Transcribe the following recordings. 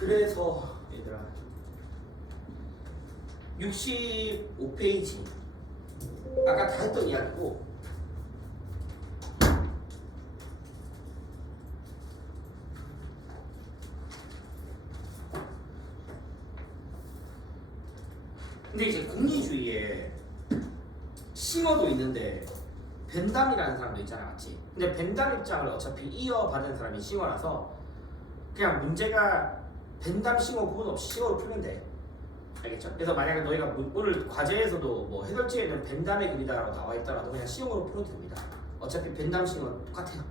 그래서 얘들아 65페이지 아까 다 했던 이야기고 근데 이제 공리주의에 싱어도 있는데 벤담이라는 사람도 있잖아, 맞지? 근데 벤담 입장을 어차피 이어받은 사람이 싱어라서 그냥 문제가 벤담 싱어 구분 없이 싱어로 풀면 돼. 알겠죠? 그래서 만약에 너희가 오늘 과제에서도 뭐 해설지에는 벤담의 글이다라고 나와 있더라도 그냥 싱어로 풀어도 됩니다. 어차피 벤담 싱어 똑같아요.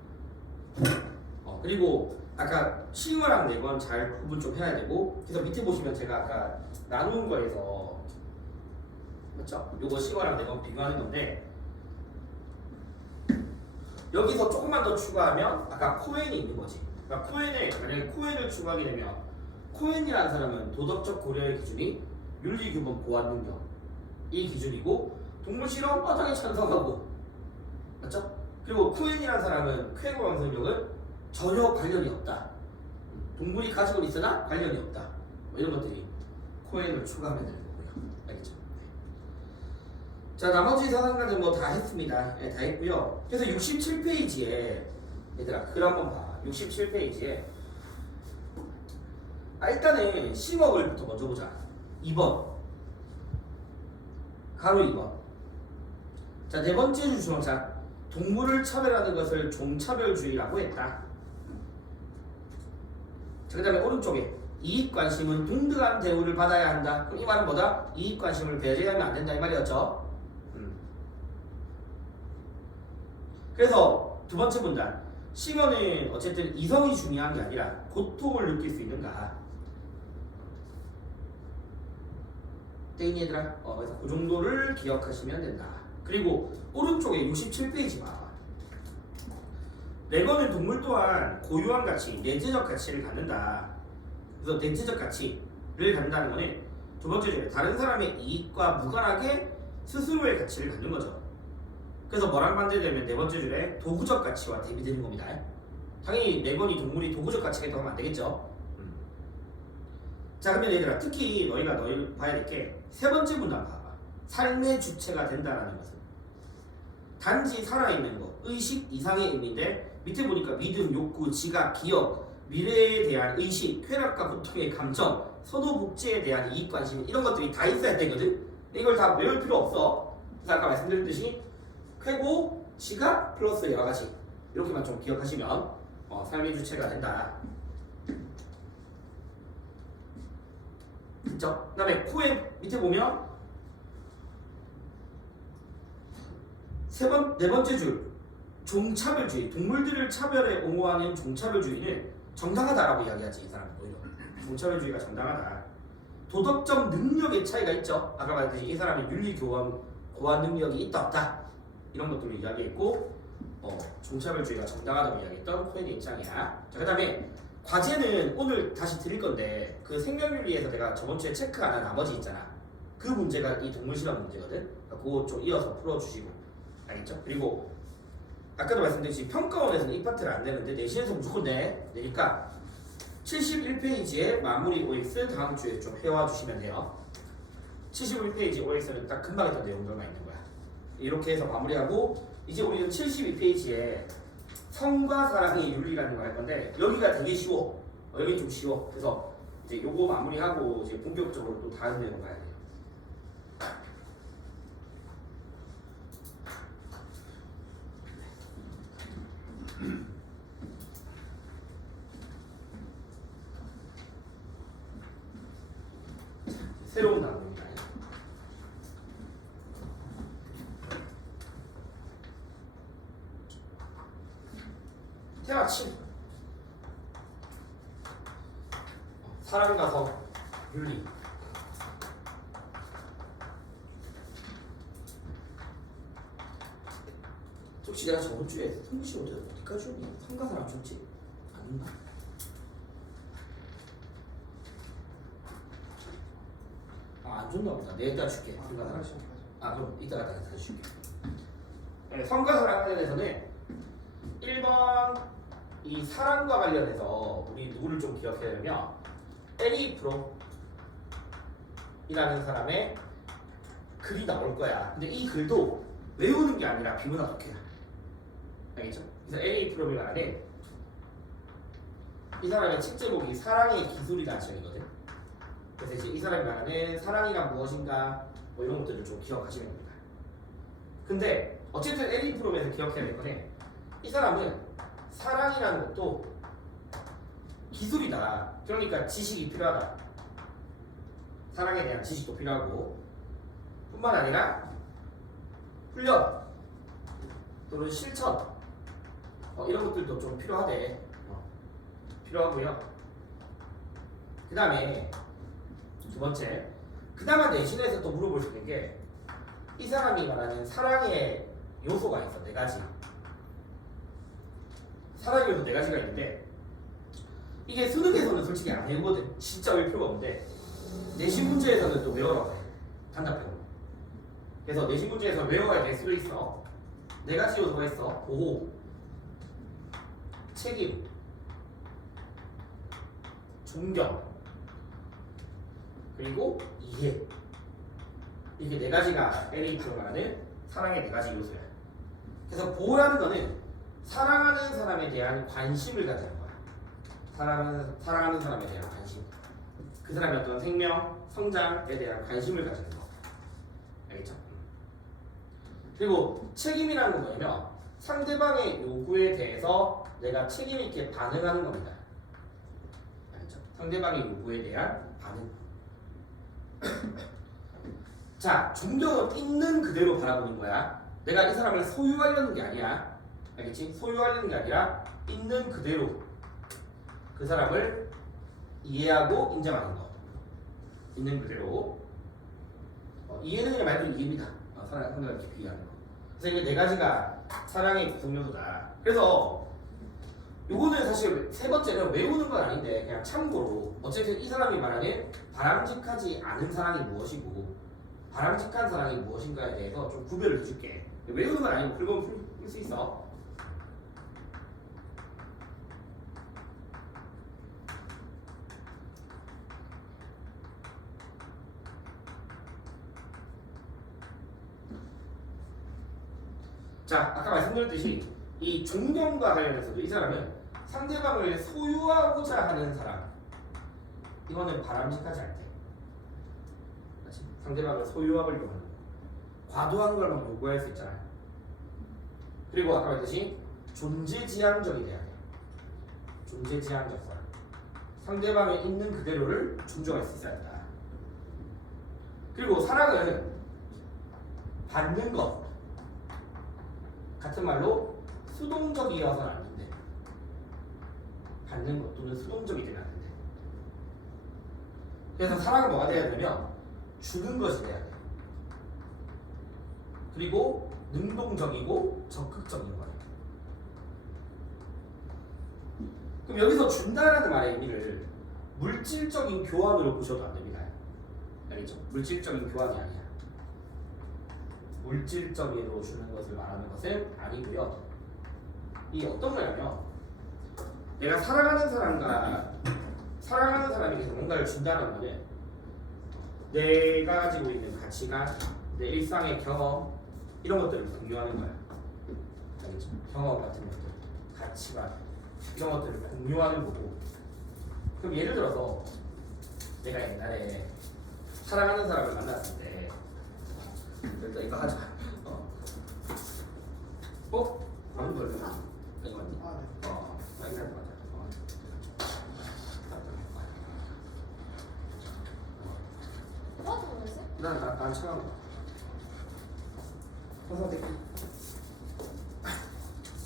그리고 아까 싱어랑 네번 잘 구분 좀 해야 되고 그래서 밑에 보시면 제가 아까 나눈 거에서 맞죠? 요거 싱어랑 네번 비교하는 건데 여기서 조금만 더 추가하면 아까 코엔이 있는 거지. 그러니까 코엔에 만약에 코엔을 추가하게 되면 코엔이라는 사람은 도덕적 고려의 기준이 윤리규범 보완 능력 이 기준이고 동물 실험 당연히 찬성하고 맞죠? 그리고 코엔이라는 사람은 쾌고 방송력은 전혀 관련이 없다. 동물이 가지고 있으나 관련이 없다. 뭐 이런 것들이 코엔을 추가하면 되는 거고요. 알겠죠? 자 나머지 사상가는 뭐 다 했습니다. 네, 다 했고요. 그래서 67페이지에 얘들아 글 한번 봐. 67페이지에 일단은 싱어글부터 먼저 보자. 2번 가로 2번 자 네번째 주조사 동물을 차별하는 것을 종차별주의라고 했다. 자 그 다음에 오른쪽에 이익관심은 동등한 대우를 받아야 한다. 그럼 이 말은 뭐다? 이익관심을 배제하면 안 된다 이 말이었죠. 그래서 두 번째 문단 싱어는 어쨌든 이성이 중요한 게 아니라 고통을 느낄 수 있는가. 땡이 얘들아 그래서 그 정도를 기억하시면 된다. 그리고 오른쪽에 67페이지 봐. 레거는 동물 또한 고유한 가치, 내재적 가치를 갖는다. 그래서 내재적 가치를 갖는다는 거는 두 번째 줄에 다른 사람의 이익과 무관하게 스스로의 가치를 갖는 거죠. 그래서 뭐랑 반대되면 네 번째 줄에 도구적 가치와 대비되는 겁니다. 당연히 레건이 동물이 도구적 가치가 있다고 하면 안 되겠죠. 자 그러면 얘들아 특히 너희가 봐야 될 게 세 번째 문단 봐봐. 삶의 주체가 된다라는 것은 단지 살아있는 것, 의식 이상의 의미인데 밑에 보니까 믿음, 욕구, 지각, 기억, 미래에 대한 의식, 쾌락과 고통의 감정, 선호 복지에 대한 이익 관심 이런 것들이 다 있어야 되거든. 이걸 다 외울 필요 없어. 그래서 아까 말씀드렸듯이 쾌고, 지각 플러스 여러 가지 이렇게만 좀 기억하시면 삶의 주체가 된다. 그쵸? 그 다음에 코에 밑에 보면 네 번째 줄 종차별주의 동물들을 차별해 옹호하는 종차별주의는 정당하다라고 이야기하지. 이 사람은 오히려 종차별주의가 정당하다. 도덕적 능력의 차이가 있죠. 아까 말했듯이 이 사람이 윤리교환 능력이 있다 없다 이런 것들을 이야기했고 종차별주의가 정당하다고 이야기했던 코엔의 입장이야. 자, 그 다음에 과제는 오늘 다시 드릴 건데 그 생명윤리에서 내가 저번주에 체크 안 한 나머지 있잖아. 그 문제가 이 동물 실험 문제거든. 그거 좀 이어서 풀어주시고 알겠죠? 그리고 아까도 말씀드렸듯이 평가원에서는 이 파트를 안 내는데 내신에서 무조건 내니까 71페이지에 마무리 OX 다음 주에 좀 해와 주시면 돼요. 71페이지 OX는 딱 금방 했던 내용들만 있는 거야. 이렇게 해서 마무리하고 이제 우리는 72페이지에 성과 사랑의 윤리라는 거 할 건데 여기가 되게 쉬워. 여기 좀 쉬워. 그래서 이제 요거 마무리하고 이제 본격적으로 또 다른 내용 가야 돼요. 새로운 단어입니다. 테마 7 사랑과 성 윤리 혹시 내가 저번주에 성규씨 어디까지 줬니? 성가사랑 줬지? 아닌가? 안 줬나 보다. 내가 이따 줄게. 그럼 이따가 다시 줄게. 네, 성가사랑 관련해서는 1번 이 사랑과 관련해서 우리 누구를 좀 기억해야 되냐면 에리 프로이라는 사람의 글이 나올 거야. 근데 이 글도 외우는 게 아니라 비문학 독해야. 알겠죠? 그래서 에리 프로이 말하는 이 사람의 책 제목이 사랑의 기술이라는 책이거든. 그래서 이제 이 사람이 말하는 사랑이란 무엇인가 뭐 이런 것들을 좀 기억하시면 됩니다. 근데 어쨌든 에리 프롬에서 기억해야 될 거는 이 사람은 사랑이라는 것도 기술이다. 그러니까 지식이 필요하다. 사랑에 대한 지식도 필요하고 뿐만 아니라 훈련 또는 실천 이런 것들도 좀 필요하대. 필요하고요. 그 다음에 두 번째, 그나마 내신에서 또 물어볼 수 있는 게 이 사람이 말하는 사랑의 요소가 있어. 네 가지. 사랑의 요소 네 가지가 있는데 이게 수능에서는 솔직히 안 외우거든. 진짜 외울 필요가 없는데 내신 문제에서는 또 외우라고 해. 단답형으로. 그래서 내신 문제에서 외워야 될 수도 있어. 네 가지 요소가 있어. 보호, 책임, 존경, 그리고 이해. 이게 네 가지가 LAP로 말하는 사랑의 네 가지 요소야. 그래서 보호라는 거는 사랑하는 사람에 대한 관심을 가지는 거야. 사랑하는 사람에 대한 관심. 그 사람의 어떤 생명, 성장에 대한 관심을 가지는 거. 알겠죠? 그리고 책임이라는 건 뭐냐면 상대방의 요구에 대해서 내가 책임 있게 반응하는 겁니다. 알겠죠? 상대방의 요구에 대한 반응. 자, 존경은 있는 그대로 바라보는 거야. 내가 이 사람을 소유하려는 게 아니야. 알겠지? 소유하려는 게 아니라 있는 그대로 그 사람을 이해하고 인정하는 거. 있는 그대로. 이해는 그냥 말 그대로 이해입니다. 상대방을 깊이 이해하는 거. 그래서 이게 네 가지가 사랑의 구성 요소다. 그래서 요거는 사실 세 번째는 외우는 건 아닌데 그냥 참고로 어쨌든 이 사람이 말하는 바람직하지 않은 사랑이 무엇이고 바람직한 사랑이 무엇인가에 대해서 좀 구별을 해줄게. 외우는 건 아니고 긁으면 풀 수 있어. 자, 아까 말씀드렸듯이 이 존경과 관련해서도 이 사람은 상대방을 소유하고자 하는 사람, 이거는 바람직하지 않대. 그렇지? 상대방을 소유하려고 하는 거. 과도한 걸 막 요구할 수 있잖아요. 그리고 아까 말했듯이 존재지향적이 돼야 돼. 존재지향적 사람. 상대방의 있는 그대로를 존중할 수 있어야 된다. 그리고 사랑은 받는 것 같은 말로 수동적이어서는 안 된대. 받는 것 또는 수동적이 되면 안 된대. 그래서 사랑은 뭐가 돼야 되냐면 주는 것이 돼야 돼. 그리고 능동적이고 적극적인 거예요. 그럼 여기서 준다라는 말의 의미를 물질적인 교환으로 보셔도 안 됩니다. 알겠죠? 물질적인 교환이 아니야. 물질적으로 주는 것을 말하는 것은 아니고요. 이 어떤 거냐면 내가 사랑하는 사람에게서 뭔가를 준다는 거는 내가 가지고 있는 가치관, 내 일상의 경험 이런 것들을 공유하는 거야. 알겠죠? 경험 같은 것들, 가치관 이런 것들을 공유하는 거고. 그럼 예를 들어서 내가 옛날에 사랑하는 사람을 만났을 때 일단 이거 하자. 방금 걸려. 이거 맞니? 이거 맞아. 난 차가운 거.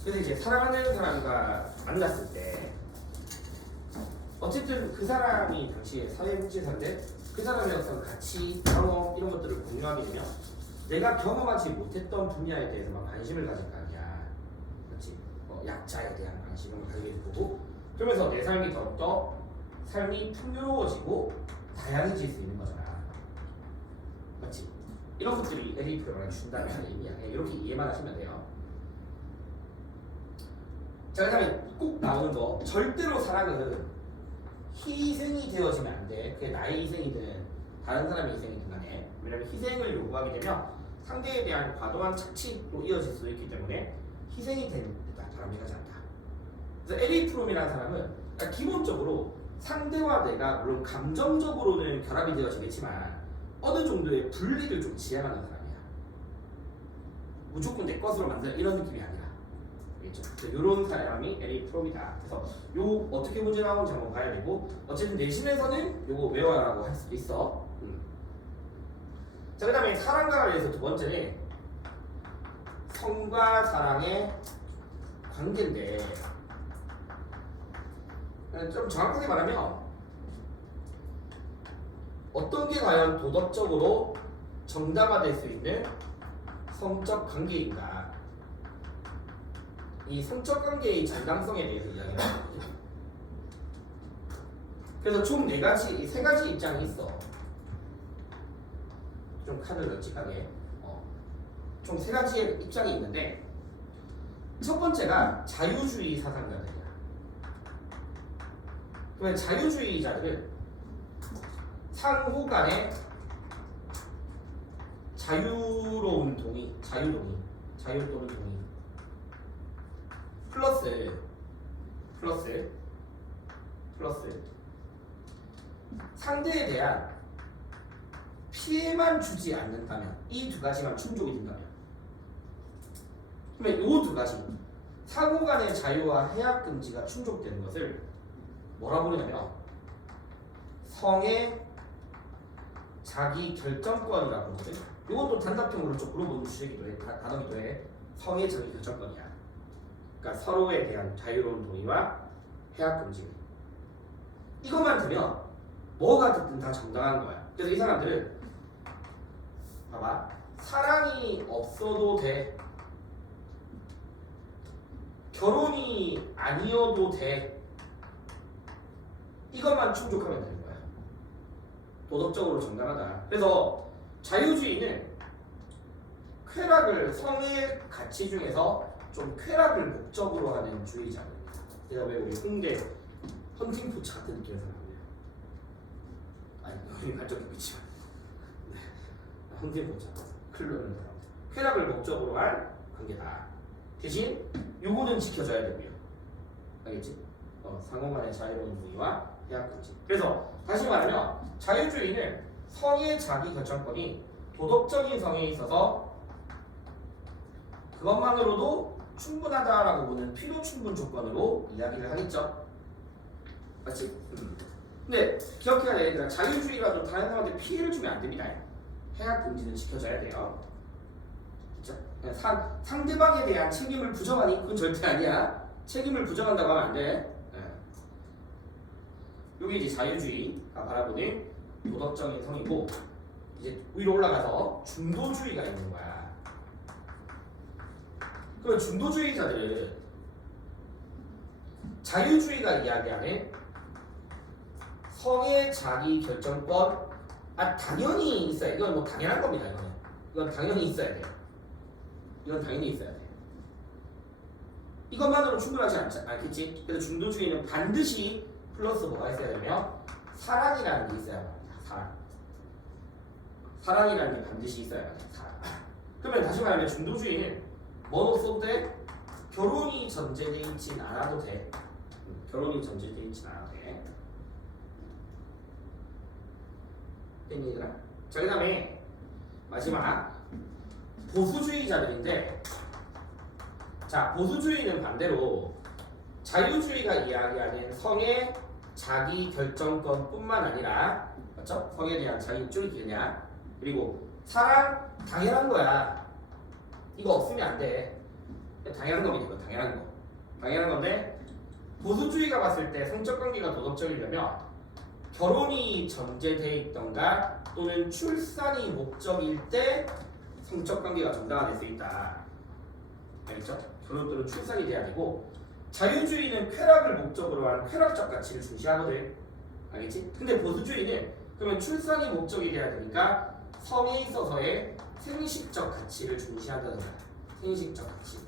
그래서 이제 사랑하는 사람과 만났을 때 어쨌든 그 사람이 당시에 사회복지사인데 그 사람의 어떤 가치, 경험 이런 것들을 공유하게 되면 내가 경험하지 못했던 분야에 대해서만 관심을 가질 거 아니야. 그렇지? 약자에 대한 관심을 가지게 될 거고 그러면서 내 삶이 더욱더 삶이 풍요로워지고 다양해질 수 있는 거잖아. 맞지? 이런 것들이 LAP를 준다는 의미야. 이렇게 이해만 하시면 돼요. 자, 그 다음에 꼭 나오는 거 절대로 사랑은 희생이 되어지면 안 돼. 그게 나의 희생이든 다른 사람의 희생이든 간에. 왜냐면 희생을 요구하게 되면 상대에 대한 과도한 착취로 이어질 수 있기 때문에 희생이 되는 데다 바람직하지 않다. 그래서 에리 프롬이라는 사람은 그러니까 기본적으로 상대와 내가 물론 감정적으로는 결합이 되어지겠지만 어느 정도의 분리를 좀 지향하는 사람이야. 무조건 내 것으로 만들 이런 느낌이 아니라. 알겠죠? 이런 사람이 에리 프롬이다. 그래서 요 어떻게 문제 나오는지 한번 봐야 되고 어쨌든 내신에서는 요거 외워라고 할 수도 있어. 자, 그 다음에 사랑과 관련해서 두 번째는 성과 사랑의 관계인데 좀 정확하게 말하면 어떤 게 과연 도덕적으로 정당화될 수 있는 성적 관계인가, 이 성적 관계의 정당성에 대해서 이야기를 합니다. 그래서 총 네 가지, 세 가지 입장이 있어. 좀 카드를 널찍하게 총 세 가지의 입장이 있는데 첫 번째가 자유주의 사상가들이야. 그러면 자유주의자들은 상호 간의 자유로운 동의, 자유 또는 동의 플러스 상대에 대한 피해만 주지 않는다면, 이 두 가지만 충족이 된다면, 그러면 이 두 가지 상호 간의 자유와 해악 금지가 충족되는 것을 뭐라 부르냐면 성의 자기 결정권이라고 부르거든. 이것도 단답형으로 좀 물어보는 주제기도 해, 단어기도 해. 성의 자기 결정권이야. 그러니까 서로에 대한 자유로운 동의와 해악 금지. 이것만 되면 뭐가 됐든 다 정당한 거야. 그래서 이 사람들은 봐봐, 사랑이 없어도 돼, 결혼이 아니어도 돼, 이것만 충족하면 되는 거야. 도덕적으로 정당하다. 그래서 자유주의는 쾌락을, 성의 가치 중에서 좀 쾌락을 목적으로 하는 주의자입니다. 그래서 왜 우리 홍대 헌팅포츠 같은 느낌에서 나오네요. 아니, 우리 발전이겠지만 헌팅포츠 클로는 쾌락을 목적으로 할 관계다. 대신 요거는 지켜줘야 되고요. 알겠지? 상호간의 자유로운 동의와 해악 금지. 그래서 다시 말하면 자유주의는 성의 자기 결정권이 도덕적인 성에 있어서 그것만으로도 충분하다라고 보는 필요 충분 조건으로 이야기를 하겠죠. 맞지? 근데 기억해야 돼. 자유주의라도 다른 사람한테 피해를 주면 안 됩니다. 해악 금지는 지켜줘야 돼요. 그렇죠? 상대방에 대한 책임을 부정하니 그건 절대 아니야. 책임을 부정한다고 하면 안 돼. 여기 이제 자유주의가 바라보는 도덕적인 성이고, 이제 위로 올라가서 중도주의가 있는 거야. 그럼 중도주의자들은 자유주의가 이야기하는 성의 자기 결정권, 당연히 있어야 돼. 이건 뭐 당연한 겁니다. 이건 당연히 있어야 돼. 이건 당연히 있어야 돼. 이것만으로 충분하지 않겠지? 그래서 중도주의는 반드시 플러스 뭐가 있어야 되면 사랑이라는 게 있어야 합니다. 사랑이라는 게 반드시 있어야 합니다. 사랑. 그러면 다시 말하면 중도주의는 뭐도 써도 돼? 결혼이 전제되어 있진 않아도 돼. 결혼이 전제되어 있진 않아도 돼. 땡기더라. 자, 그 다음에 마지막 보수주의자들인데, 자, 보수주의는 반대로 자유주의가 이야기하는 성의 자기 결정권뿐만 아니라, 맞죠? 성에 대한 자기 줄이기냐, 그리고 사랑 당연한 거야. 이거 없으면 안 돼. 당연한 겁니다. 이거 당연한 건데, 보수주의가 봤을 때 성적 관계가 도덕적이려면 결혼이 전제돼 있던가 또는 출산이 목적일 때 성적 관계가 정당화될 수 있다. 알겠죠? 결혼 또는 출산이 돼야 되고, 자유주의는 쾌락을 목적으로 한 쾌락적 가치를 중시하거든. 알겠지? 근데 보수주의는 그러면 출산이 목적이 돼야 되니까 성에 있어서의 생식적 가치를 중시한다는 거야. 생식적 가치.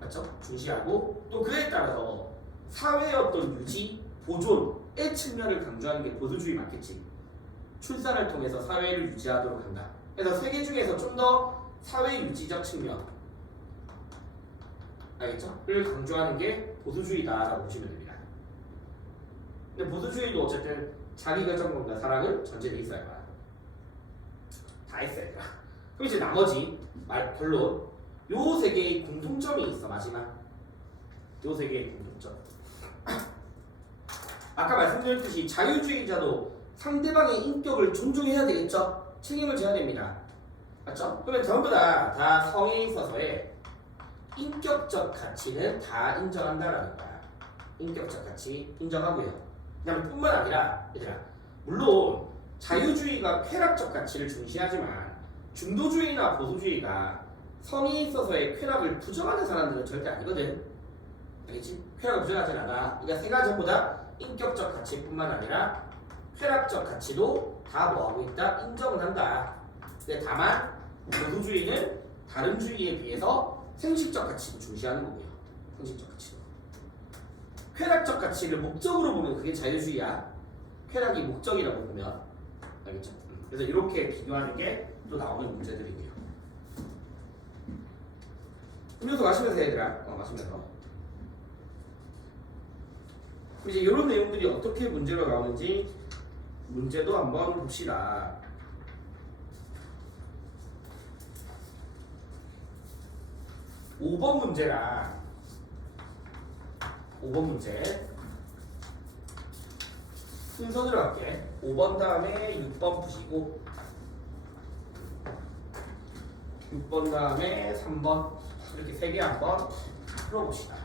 맞죠? 중시하고, 또 그에 따라서 사회의 어떤 유지, 보존, 측면을 강조하는 게 보수주의 맞겠지. 출산을 통해서 사회를 유지하도록 한다. 그래서 세 개 중에서 좀 더 사회 유지적 측면, 알겠죠? 를 강조하는 게 보수주의다라고 보시면 됩니다. 근데 보수주의도 어쨌든 자기결정권과 사랑은 전제돼 있어야 봐. 다 했어야 돼. 그럼 이제 나머지 결론. 요 세 개의 공통점이 있어. 마지막 요 세 개의 공통점. 아까 말씀드렸듯이 자유주의자도 상대방의 인격을 존중해야 되겠죠? 책임을 져야 됩니다. 맞죠? 그러면 전부 다 성에 있어서의 인격적 가치는 다 인정한다라는 거야. 인격적 가치 인정하고요. 그다음에 뿐만 아니라 얘들아, 물론 자유주의가 쾌락적 가치를 중시하지만 중도주의나 보수주의가 성에 있어서의 쾌락을 부정하는 사람들은 절대 아니거든. 알겠지? 쾌락을 부정하진 않아. 그러니까 세 가지 전부 다 인격적 가치뿐만 아니라 쾌락적 가치도 다 뭐하고 있다? 인정은 한다. 근데 다만 보수주의는 다른 주의에 비해서 생식적 가치도 중시하는 거고요. 생식적 가치도. 쾌락적 가치를 목적으로 보면 그게 자유주의야. 쾌락이 목적이라고 보면. 알겠죠? 그래서 이렇게 비교하는 게 또 나오는 문제들이고요. 음료수 마시면서 얘들아. 마시면서. 이제 이런 내용들이 어떻게 문제로 나오는지 문제도 한번 봅시다. (5번) 문제랑 5번 문제 순서대로 할게. 5번 다음에 6번 푸시고 6번 다음에 3번 이렇게 3개 한번 풀어봅시다.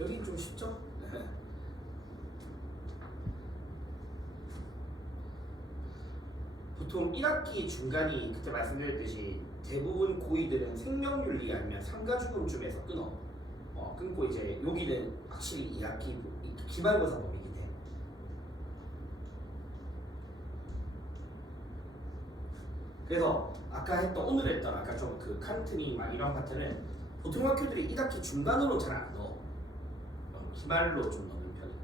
여기 좀 쉽죠? 네. 보통 1학기 중간이 그때 말씀드렸듯이 대부분 고이들은 생명윤리 아니면 상가죽음쯤에서 끊어. 끊고 이제 여기는 확실히 2학기 기말고사 범위긴 해. 그래서 아까 했던 오늘 했던 아까 좀 그 칸트니 막 이런 파트는 보통 학교들이 1학기 중간으로 잘 안 넣어. 기말로 좀 넣는 편이에요.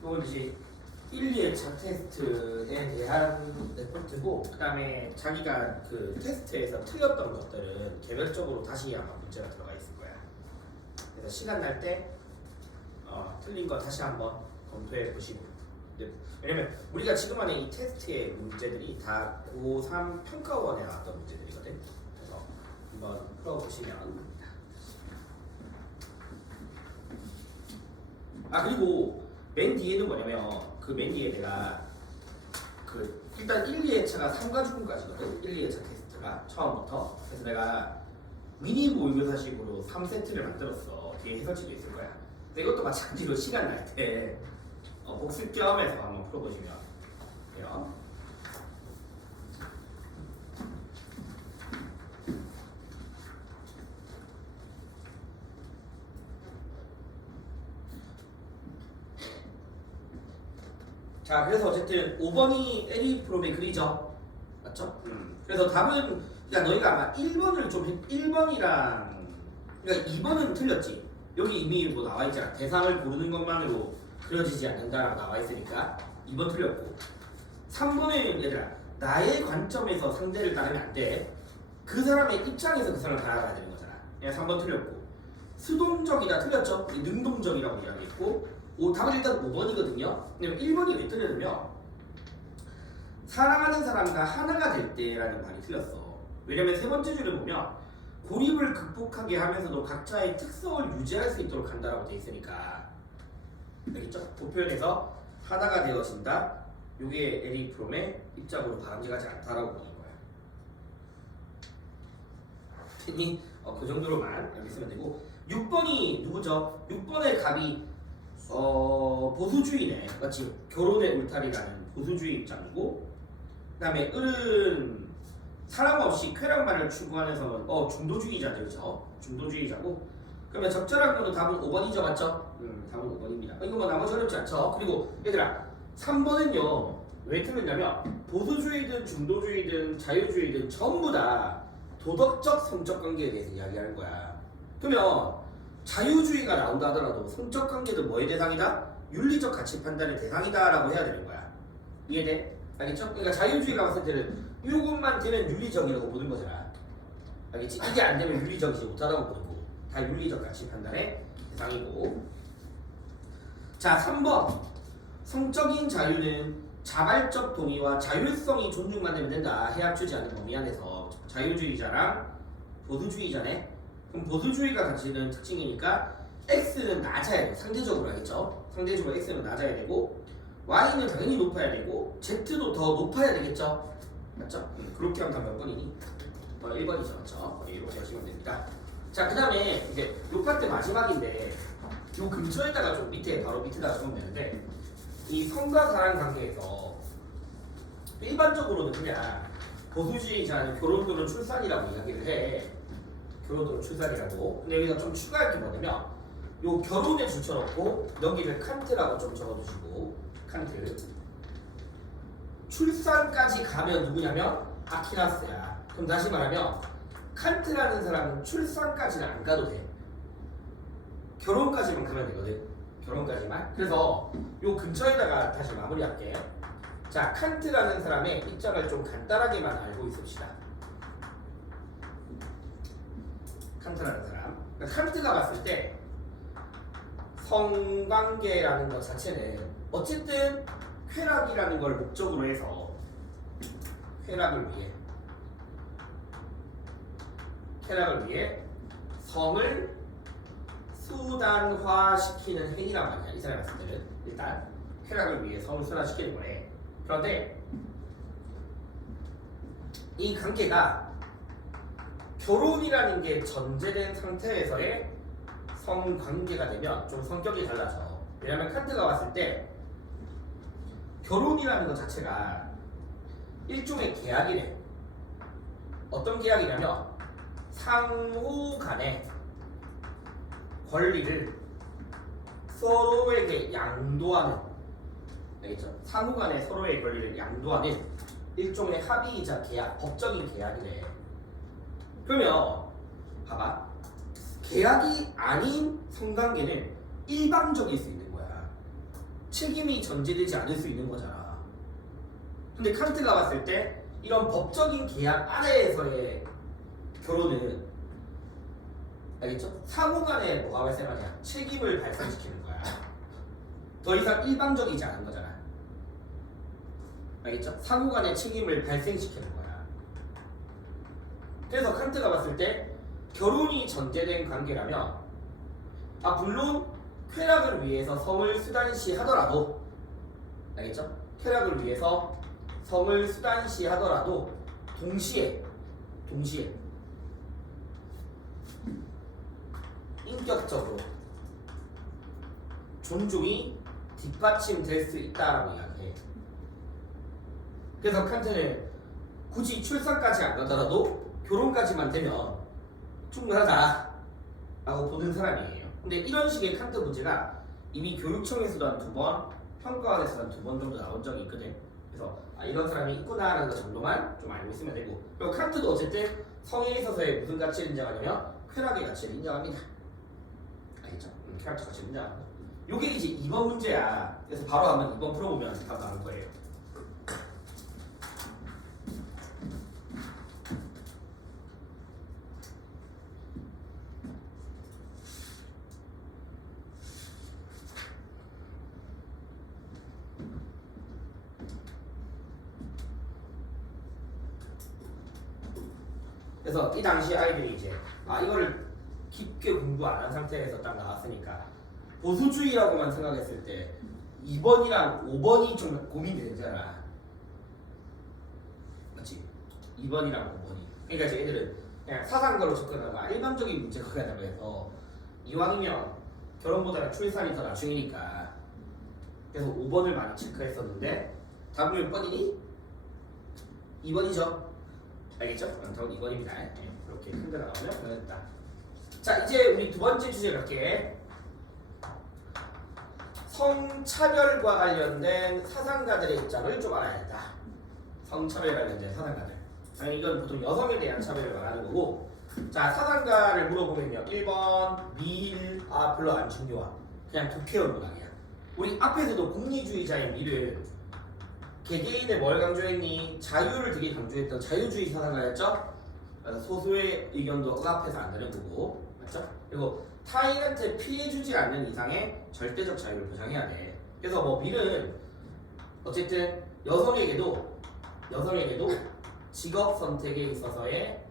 이건 이제 1, 2회차 테스트에 대한 레포트고, 그 다음에 자기가 그 테스트에서 틀렸던 것들은 개별적으로 다시 아마 문제가 들어가 있을 거야. 그래서 시간 날 때 틀린 거 다시 한번 검토해 보시고. 왜냐면 우리가 지금 안에 이 테스트의 문제들이 다 고3 평가원에 나왔던 문제들이거든. 그래서 한번 풀어보시면. 그리고 맨 뒤에는 뭐냐면 그 맨 뒤에 내가 그 일단 1, 2회차가 3가지군까지거든. 1, 2회차 테스트가 처음부터. 그래서 내가 미니 모의고사식으로 3세트를 만들었어. 뒤에 해설지도 있을 거야. 근데 이것도 마찬가지로 시간 날 때 복습 겸해서 한번 풀어보시면 돼요. 자, 그래서 어쨌든 5번이 에리 프롬의 글이죠. 맞죠? 그래서 답은, 그러니까 너희가 아마 1번을 좀, 1번이랑, 그러니까 2번은 틀렸지. 여기 이미 뭐 나와 있잖아. 대상을 고르는 것만으로 그려지지 않는다라고 나와 있으니까 2번 틀렸고. 3번은 얘들아, 나의 관점에서 상대를 따르면 안 돼. 그 사람의 입장에서 그 사람을 바라봐야 되는 거잖아. 그냥 3번 틀렸고. 수동적이다 틀렸죠? 능동적이라고 이야기했고. 답은 일단 5번이거든요. 근데 1번이 왜 틀렸냐면 사랑하는 사람과 하나가 될 때라는 말이 틀렸어. 왜냐면 세 번째 줄을 보면 고립을 극복하게 하면서도 각자의 특성을 유지할 수 있도록 한다라고 돼 있으니까, 알겠죠? 그 표현에서 하나가 되어진다. 이게 에리 프롬의 입장으로 바람직하지 않다라고 보는 거야. 그 정도로만 알겠으면 되고, 6번이 누구죠? 6번의 답이 보수주의네. 맞지? 결혼의 울타리라는 보수주의 입장이고, 그 다음에 을은 사랑 없이 쾌락만을 추구하는 성은 중도주의자들이죠. 중도주의자고. 그러면 적절한 거는 답은 5번이죠. 맞죠? 답은 5번입니다. 이거 뭐 나머지 어렵지 않죠? 그리고 얘들아 3번은요 왜 틀렸냐면 보수주의든 중도주의든 자유주의든 전부 다 도덕적 성적 관계에 대해서 이야기하는 거야. 그러면 자유주의가 나온다 하더라도 성적 관계도 뭐의 대상이다? 윤리적 가치 판단의 대상이다 라고 해야 되는 거야. 이해돼? 알겠죠? 그러니까 자유주의가 봤을 때는 이것만 되면 윤리적이라고 보는 거잖아. 알겠지? 이게 안 되면 윤리적이지 못하다고 보는 거고, 다 윤리적 가치 판단의 대상이고. 자, 3번 성적인 자유는 자발적 동의와 자율성이 존중받으면 된다. 해합주지 않는 범위 안에서. 자유주의자랑 보수주의자네. 그럼 보수주의가 가지는 특징이니까 X는 낮아야 돼. 상대적으로 하겠죠. 상대적으로 X는 낮아야 되고 Y는 당연히 높아야 되고 Z도 더 높아야 되겠죠. 맞죠? 그렇게 하면 다 몇 번이니? 1번이죠. 맞죠? 이렇게 하시면 됩니다. 자, 그 다음에 이제 요 파트 마지막인데 요 근처에다가 좀 바로 밑에다가 적으면 되는데, 이 성과 사랑 관계에서 일반적으로는 그냥 보수주의자는 결혼 또는 출산이라고 이야기를 해. 결혼 또는 출산이라고. 근데 여기서 좀 추가할 게 뭐냐면 요 결혼에 줄쳐놓고 여기를 칸트라고 좀 적어두시고, 칸트. 출산까지 가면 누구냐면 아퀴나스야. 그럼 다시 말하면 칸트라는 사람은 출산까지는 안 가도 돼. 결혼까지만 가면 되거든. 결혼까지만. 그래서 요 근처에다가 다시 마무리할게. 자, 칸트라는 사람의 입장을 좀 간단하게만 알고 있읍시다. 칸트라는 사람. 그러니까 칸트가 봤을 때 성관계라는 것 자체는 어쨌든 쾌락이라는 걸 목적으로 해서 쾌락을 위해 성을 수단화시키는 행위란 말이야. 이 사람이 봤을 때는 일단 쾌락을 위해 성을 수단화시키는 거래. 그런데 이 관계가 결혼이라는 게 전제된 상태에서의 성관계가 되면 좀 성격이 달라져. 왜냐면 칸트가 봤을 때 결혼이라는 것 자체가 일종의 계약이래. 어떤 계약이냐면 상호 간의 권리를 서로에게 양도하는, 알겠죠? 상호 간의 서로의 권리를 양도하는 일종의 합의이자 계약, 법적인 계약이래. 그러면 봐봐. 계약이 아닌 성관계는 일방적일 수 있는 거야. 책임이 전제되지 않을 수 있는 거잖아. 근데 칸트가 봤을 때 이런 법적인 계약 아래에서의 결혼은, 알겠죠? 상호간에 뭐가 발생하냐? 책임을 발생시키는 거야. 더 이상 일방적이지 않은 거잖아. 알겠죠? 상호간에 책임을 발생시키는 거야. 그래서 칸트가 봤을 때 결혼이 전제된 관계라면, 물론 쾌락을 위해서 성을 수단시하더라도, 알겠죠? 쾌락을 위해서 성을 수단시하더라도 동시에 인격적으로 존중이 뒷받침될 수 있다라고 이야기해. 그래서 칸트는 굳이 출산까지 안 가더라도 결혼까지만 되면 충분하다라고 보는 사람이에요. 근데 이런 식의 칸트 문제가 이미 교육청에서도 한 2번, 평가원에서도 한 2번 정도 나온 적이 있거든. 그래서 이런 사람이 있구나라는 것 정도만 좀 알고 있으면 되고, 그리고 칸트도 어쨌든 성에 있어서의 무슨 가치를 인정하냐면 쾌락의 가치를 인정합니다. 알겠죠? 쾌락적 가치를 인정합니다. 요게 이제 2번 문제야. 그래서 바로 한번 2번 풀어보면 답 나올 거예요. 그래서 이 당시 아이들이 이제 이거를 깊게 공부 안 한 상태에서 딱 나왔으니까 보수주의라고만 생각했을 때 2번이랑 5번이 좀 고민되잖아. 맞지? 2번이랑 5번이. 그러니까 이제 애들은 그냥 사상가로 접근하다가 일반적인 문제가 가다고 해서 이왕이면 결혼보다는 출산이 더 나중이니까 그래서 5번을 많이 체크했었는데 답은 몇 번이니? 2번이죠. 알겠죠? 답은 2번입니다. 이렇게 큰 거 나오면 변했다. 자, 이제 우리 두 번째 주제 갈게. 성차별과 관련된 사상가들의 입장을 좀 알아야 된다. 성차별 관련된 사상가들. 이건 보통 여성에 대한 차별을 말하는 거고, 자, 사상가를 물어보면요. 1번 밀, 별로 안 중요하. 그냥 독해열 문항이야. 우리 앞에서도 공리주의자의 밀을 개개인의 뭘 강조했니? 자유를 되게 강조했던 자유주의 사상가였죠? 소수의 의견도 억압해서 안 되는 거고, 맞죠? 그리고 타인한테 피해 주지 않는 이상의 절대적 자유를 보장해야 돼. 그래서 뭐 밀은 어쨌든 여성에게도 직업 선택에 있어서의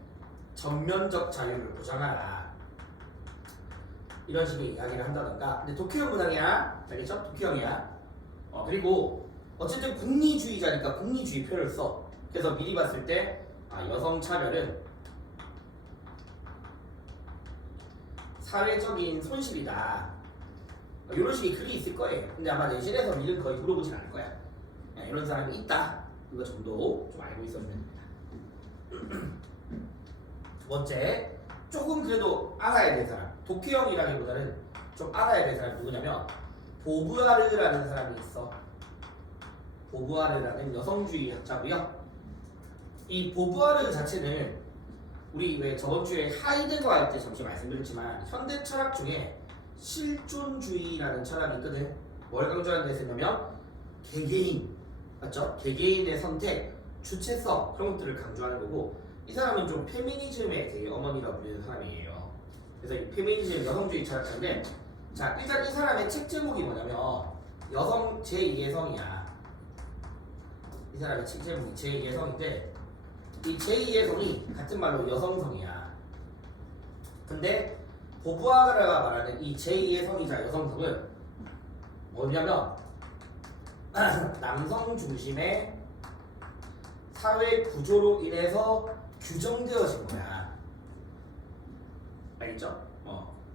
전면적 자유를 보장하라. 이런 식의 이야기를 한다던가. 근데 독해형 문항이야. 알겠죠? 독해형이야. 그리고 어쨌든 공리주의자니까 공리주의 표현을 써. 그래서 미리 봤을 때 여성 차별은 사회적인 손실이다. 이런 식의 글이 있을 거예요. 근데 아마 내신에서 밀은 거의 물어보진 않을 거야. 이런 사람이 있다. 이거 정도 좀 알고 있으면 됩니다. 두 번째, 조금 그래도 알아야 될 사람. 독해형이라기보다는 좀 알아야 될 사람이 누구냐면 보부아르라는 사람이 있어. 보부아르라는 여성주의 학자고요. 이 보부아르 자체는 우리 왜 저번 주에 하이데거 할 때 잠시 말씀드렸지만 현대 철학 중에 실존주의라는 철학이 있거든. 뭘 강조하는 데 쓰냐면 개개인, 맞죠? 개개인의 선택, 주체성 그런 것들을 강조하는 거고, 이 사람은 좀 페미니즘의 되게 어머니라고 불리는 사람이에요. 그래서 이 페미니즘 여성주의 철학자인데, 자, 일단 이 사람의 책 제목이 뭐냐면 여성 제2의 성이야. 이 사람의 책 제목이 제2의 성인데, 이 제2의 성이 같은 말로 여성성이야. 근데 보부아르가 말하는 이 제2의 성이자 여성성은 뭐냐면 남성 중심의 사회 구조로 인해서 규정되어진 거야. 알겠죠?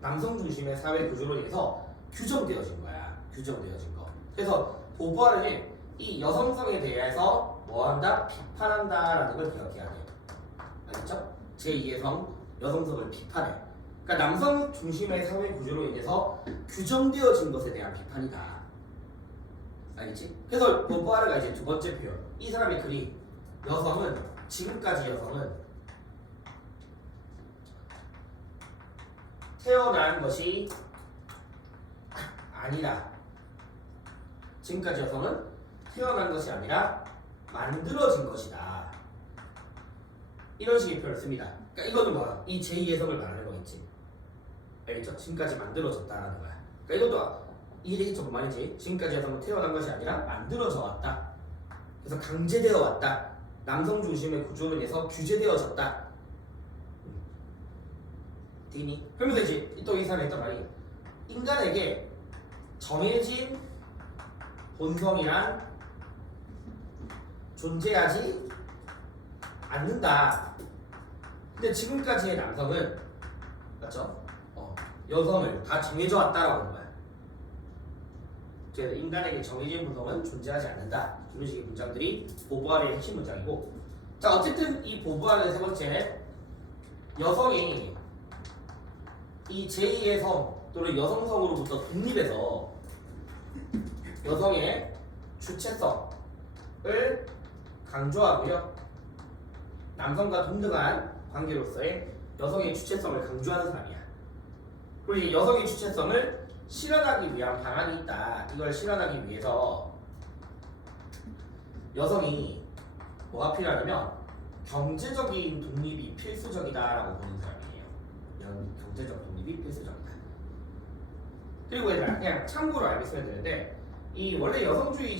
남성 중심의 사회 구조로 인해서 규정되어진 거야. 규정되어진 거. 그래서 보부아르는 이 여성성에 대해서 뭐한다? 비판한다라는 걸 기억해야 돼. 알겠죠? 제2의 성, 여성성을 비판해. 그러니까 남성 중심의 사회 구조로 인해서 규정되어진 것에 대한 비판이다. 알겠지? 그래서 보부아르가 이제 두 번째 표현. 이 사람의 글이 여성은, 지금까지 여성은 태어난 것이 아니라 지금까지 여성은 태어난 것이 아니라 만들어진 것이다. 이런 식의 표현을 씁니다. 그러니까 이거는 뭐야? 이 제2의 성을 말하는 거겠지. 알겠죠? 지금까지 만들어졌다라는 거야. 그러니까 이것도 이해되겠죠? 뭔 말인지. 지금까지 여성은 태어난 것이 아니라 만들어져 왔다. 그래서 강제되어 왔다. 남성 중심의 구조론에서 규제되어졌다. 되니? 그러면서 이제 또 이 사람이 했던 말이 인간에게 정해진 본성이란 존재하지 않는다. 근데 지금까지의 남성은 맞죠? 여성을 다 정해져 왔다라고 하는 거야. 그래서 인간에게 정해진 본성은 존재하지 않는다. 이런 식의 문장들이 보부아르의 핵심 문장이고, 자 어쨌든 이 보부아르의 세 번째, 여성이 이 제2의 성 또는 여성성으로부터 독립해서 여성의 주체성을 강조하고요. 남성과 동등한 관계로서의 여성의 주체성을 강조하는 사람이야. 그리고 이 여성의 주체성을 실현하기 위한 방안이 있다. 이걸 실현하기 위해서 여성이 뭐가 필요하냐면 경제적인 독립이 필수적이다라고 보는 사람이에요. 경제적 독립이 필수적이다. 그리고 얘들아 그냥 참고로 알고 있으면 되는데, 이 원래 여성주의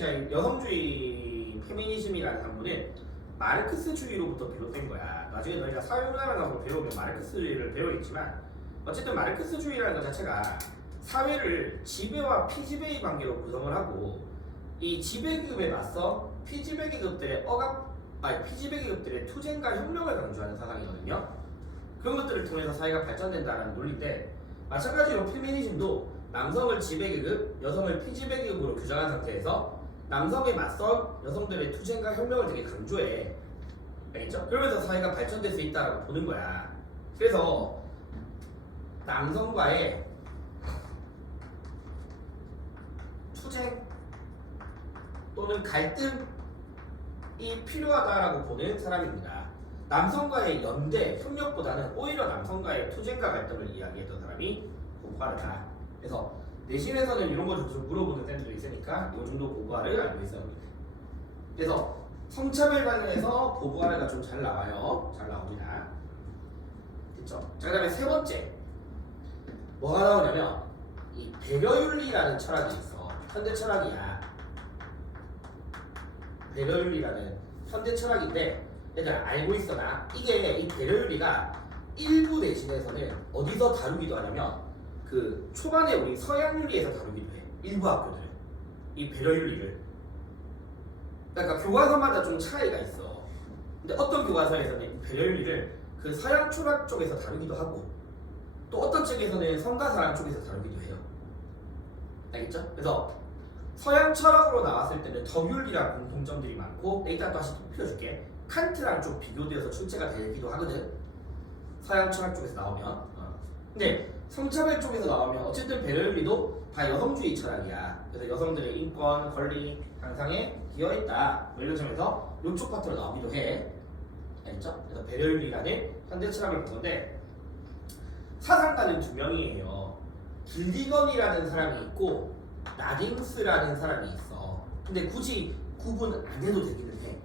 페미니즘이라는 학문은 마르크스주의로부터 비롯된 거야. 나중에 너희가 사회문화라는 걸 배우면 마르크스주의를 배우겠지만, 어쨌든 마르크스주의라는 것 자체가 사회를 지배와 피지배의 관계로 구성을 하고, 이 지배계급에 맞서 피지배계급들의 피지배계급들의 투쟁과 혁명을 강조하는 사상이거든요. 그런 것들을 통해서 사회가 발전된다는 논리인데, 마찬가지로 페미니즘도 남성을 지배계급, 여성을 피지배계급으로 규정한 상태에서 남성에 맞선 여성들의 투쟁과 혁명을 되게 강조해. 알겠죠? 그러면서 사회가 발전될 수 있다고 보는 거야. 그래서 남성과의 투쟁 또는 갈등이 필요하다라고 보는 사람입니다. 남성과의 연대, 협력보다는 오히려 남성과의 투쟁과 갈등을 이야기했던 사람이 보부아르다. 그래서 내신에서는 이런 거 좀 물어보는 쌤도 있으니까 이 정도 보부아르를 알고 있어야 합니다. 그래서 성차별 관련해서 보부아르가 좀 잘 나와요. 잘 나옵니다. 됐죠? 자, 그 다음에 세 번째 뭐가 나오냐면 이 배려윤리라는 철학이 있어. 현대 철학이야. 배려윤리라는 현대 철학인데, 얘들아 알고 있어나 이게 이 배려윤리가 일부 내신에서는 어디서 다루기도 하냐면 그 초반에 우리 서양윤리에서 다루기도 해. 일부 학교들은 이 배려윤리를. 그러니까 교과서마다 좀 차이가 있어. 근데 어떤 교과서에서는 배려윤리를 그 서양 철학 쪽에서 다루기도 하고, 또 어떤 책에서는 성가사랑 쪽에서 다루기도 해요. 알겠죠? 그래서 서양 철학으로 나왔을 때는 덕윤리랑 공통점들이 많고, 일단 다시 좁혀줄게. 칸트랑 좀 비교되어서 출제가 되기도 하거든. 서양 철학 쪽에서 나오면. 근데 성차별 쪽에서 나오면 어쨌든 배려윤리도 다 여성주의 철학이야. 그래서 여성들의 인권, 권리 향상에 기여했다. 이런 점에서 이쪽 파트로 나오기도 해. 알겠죠? 그래서 배려윤리라는 현대 철학을 보는데, 사상가는 두 명이에요. 길디건이라는 사람이 있고 나딩스라는 사람이 있어. 근데 굳이 구분 안 해도 되기는 해.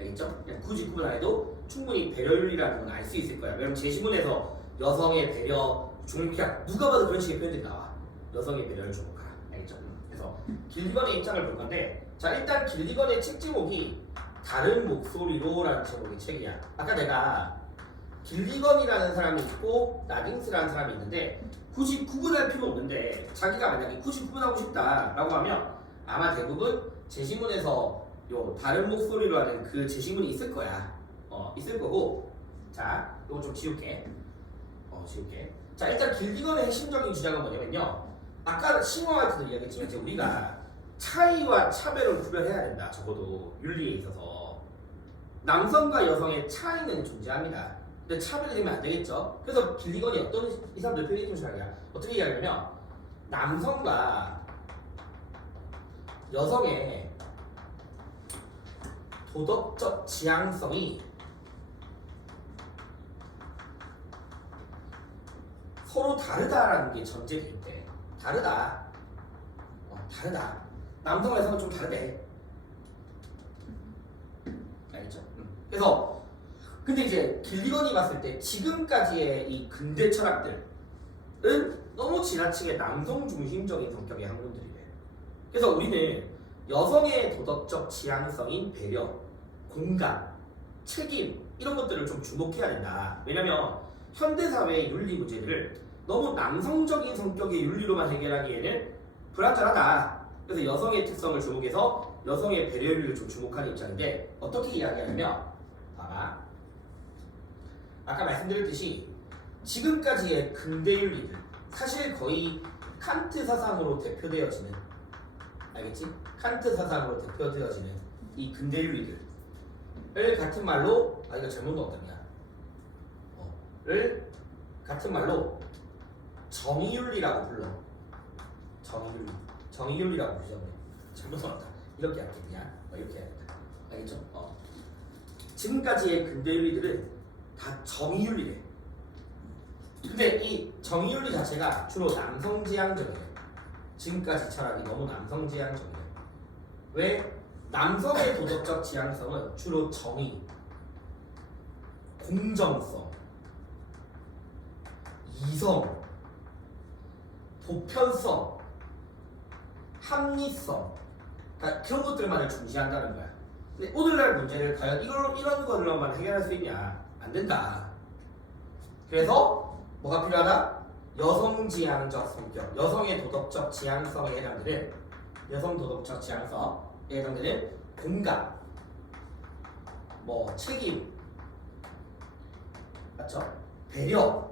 알겠죠? 그냥 굳이 구분 안 해도 충분히 배려윤리라는 건 알 수 있을 거야. 왜냐면 제시문에서 여성의 배려, 그냥 누가 봐도 그런 식의 표현들이 나와. 여성의 배려를 주목하라. 알겠죠? 그래서 길디건의 입장을 볼 건데, 자 일단 길디건의 책 제목이 다른 목소리로라는 제목의 책이야. 아까 내가 길디건이라는 사람이 있고 나딩스라는 사람이 있는데 굳이 구분할 필요 없는데, 자기가 만약에 굳이 구분하고 싶다라고 하면 아마 대부분 제시문에서 요 다른 목소리로 하는 그 제시문이 있을 거야. 있을 거고. 자, 이거 좀 지울게. 지울게. 자, 일단 길디건의 핵심적인 주장은 뭐냐면요. 아까 싱어할 때도 이야기했지만 이제 우리가 차이와 차별을 구별해야 된다. 적어도 윤리에 있어서 남성과 여성의 차이는 존재합니다. 근데 차별이 되면 안 되겠죠. 그래서 길디건이 어떤 이 사람들 페미니즘 철학이야. 어떻게 이야기하냐면 남성과 여성의 도덕적 지향성이 서로 다르다라는 게 전제돼 있대. 다르다. 다르다. 남성과 여성은 좀 다르대. 알겠죠? 그래서 근데 이제 길리건이 봤을 때 지금까지의 이 근대 철학들은 너무 지나치게 남성 중심적인 성격의 학문들이래. 그래서 우리는 여성의 도덕적 지향성인 배려, 공감, 책임 이런 것들을 좀 주목해야 된다. 왜냐면 현대사회의 윤리 문제들을 너무 남성적인 성격의 윤리로만 해결하기에는 불완전하다. 그래서 여성의 특성을 주목해서 여성의 배려율을 좀 주목하는 입장인데 어떻게 이야기하냐면 봐봐. 아까 말씀드렸듯이 지금까지의 근대 윤리들 사실 거의 칸트 사상으로 대표되어지는 알겠지? 칸트 사상으로 대표되어지는 이 근대 윤리들을 같은 말로 이거 잘못 넣었다냐 를 같은 말로 정의윤리라고 불러. 정의윤리라고 부르죠. 잘못 넣었다. 이렇게 할게요. 이렇게 해야겠다. 알겠죠? 지금까지의 근대 윤리들은 다 정의윤리래. 근데 이 정의윤리 자체가 주로 남성지향적이래. 지금까지 철학이 너무 남성지향적이래. 왜? 남성의 도덕적 지향성은 주로 정의, 공정성, 이성, 보편성, 합리성, 그러니까 그런 것들만을 중시한다는 거야. 근데 오늘날 문제를 과연 이런 걸로만 해결할 수 있냐? 안 된다. 그래서 뭐가 필요하다? 여성지향적 성격, 여성의 도덕적 지향성에 해당되는 여성 도덕적 지향성에 해당되는 공감, 책임, 맞죠? 배려와